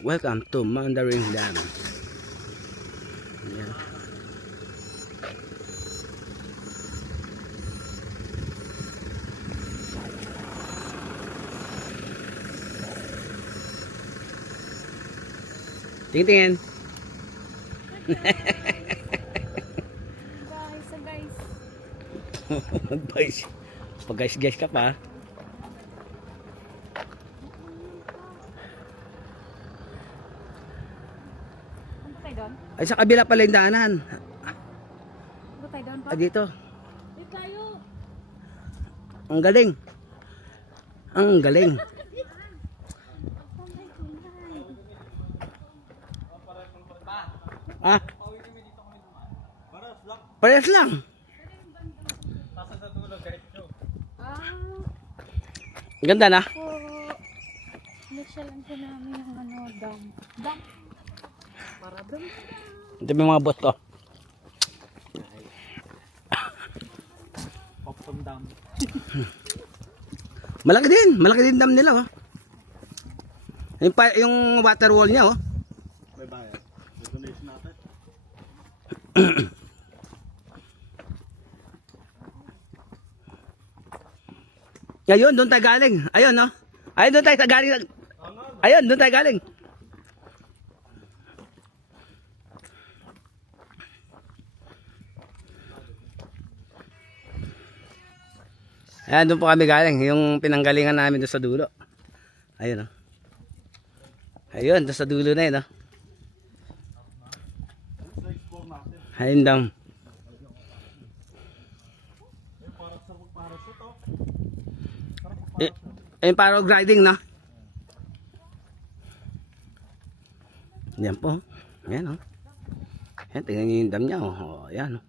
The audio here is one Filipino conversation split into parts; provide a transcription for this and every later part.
Welcome to Mandarin Dam. Yan. Tingin-tingin. Guys. Pag-guys ka pa. Ano tayo doon? Ay, sa kabila pala yung daanan. Ano tayo doon pa? Ah, dito. Di tayo. Ang galing. Ang galing. Ah? Parehas lang. Ganda na. Po. Nasyalan po namin yung dam. Dam. Para dam. Ito may mga boto. Poptom Dam. Malaki din dam nila, oh. Yung water wall niya, oh. May bayad. May donation natin. Ayun, doon tayo galing. Ayun, no? Ayun, doon tayo galing. Ayun, doon tayo galing. Ayan, doon po kami galing. Yung pinanggalingan namin doon sa dulo. Ayun, no? Ayun, doon sa dulo na yun, no? Ayun daw. Ayun, paragliding, no? Yan po. Ayan, oh. Ayan, tingnan nyo yung dam niya, oh. Oh, ayan, oh.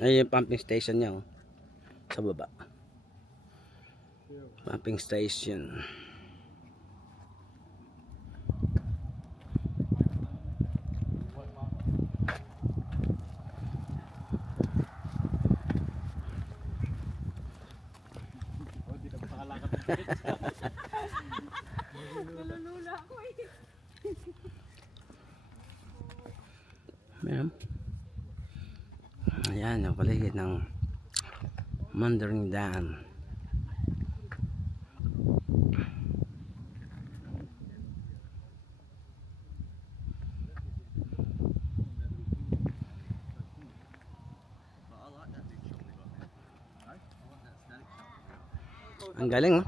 Ayun yung pumping station niya, oh. Sa baba. Pumping station. Nalulula ako eh. Ayan. Ayan, ang paligid ng Mandarin Dam. Ang galing, oh.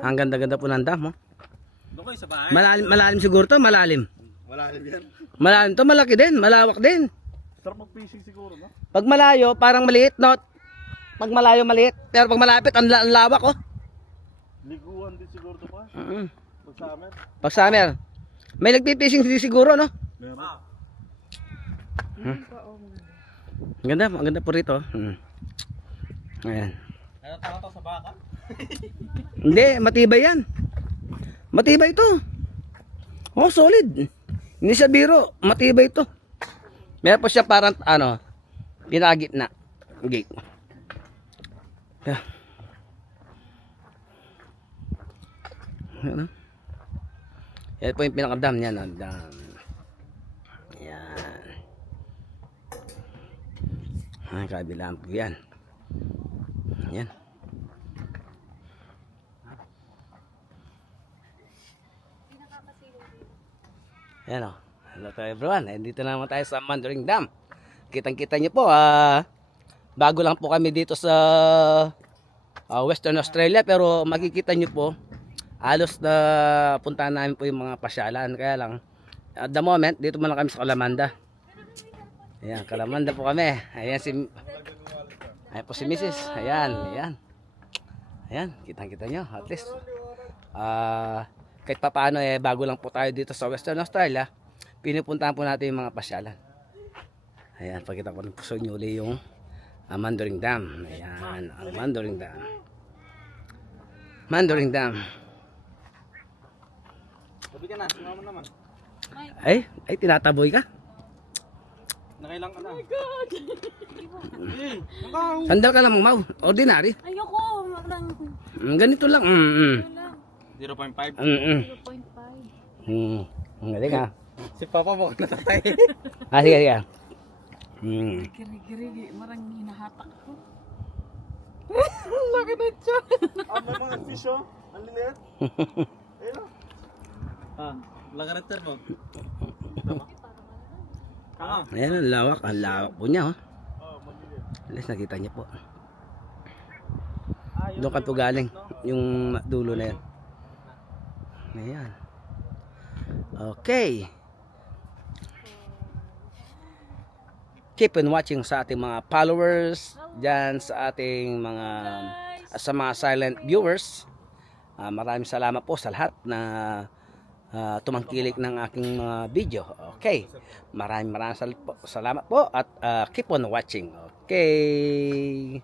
Ang ganda-ganda po ng dam, oh. Doon kayo sa bahay? Malalim siguro to, malalim. Malalim yan. Malalim to, malaki din, malawak din. Sarap mag-fishing siguro, no? Pag malayo, parang maliit, no? Pag malayo, maliit. Pero pag malapit, ang lawak, oh. Liguan din siguro to pa. Pag summer. Pag summer. May nagpipishing din siguro, no? Meron. Ang ganda po rito. Ayan. Ano tawag to sa baka? Hindi, matibay yan. Matibay ito. Oh, solid. Hindi siya biro, matibay ito. Meron po siya parang, pinagitna. Gate. Yeah. Yan po yung pinakadam niya, no? Dam. Yan. Ang kabilang po yan. Yan. Yan, o. Hello to everyone. Dito na naman tayo sa Mandarin Dam. Kitang-kita nyo po, bago lang po kami dito sa Western Australia, pero makikita nyo po halos na puntahan namin po yung mga pasyalan. Kaya lang at the moment dito muna kami sa Kalamanda. Ayan, Kalamanda po kami. Ayan po si Mrs. Ayan, kitang-kita nyo at least kahit papaano bago lang po tayo dito sa Western Australia, pinupuntahan po natin yung mga pasyalan. Ayan, pakita ko rin po sa inyo uli yung Mandoring Dam. Ayan, ang Mandoring Dam. Mandoring Dam. Sabi ka na, sumama naman. Ay, tinataboy ka? Nakailang ka na. Sandal ka lang, Mau. Ordinary. Ayoko. Walang Ganito lang. lang. 0.5. 0.5. Ang galing ha. Si Papa mo natatay. Sige, sige. Giri-giri. Marang hinahatak ko. Laki na siya. May mga fish oh. Ang liliit. Ayun oh. Laki na mo. Ayan, ang lawak. Ang lawak po niya, oh. At least nakita niyo po. Doon ka po galing. Yung dulo na yan. Ayan. Okay. Keep on watching sa ating mga followers. Dyan sa ating mga sa mga silent viewers. Maraming salamat po sa lahat na tumangkilik ng aking mga video. Okay. Maraming salamat po at keep on watching. Okay.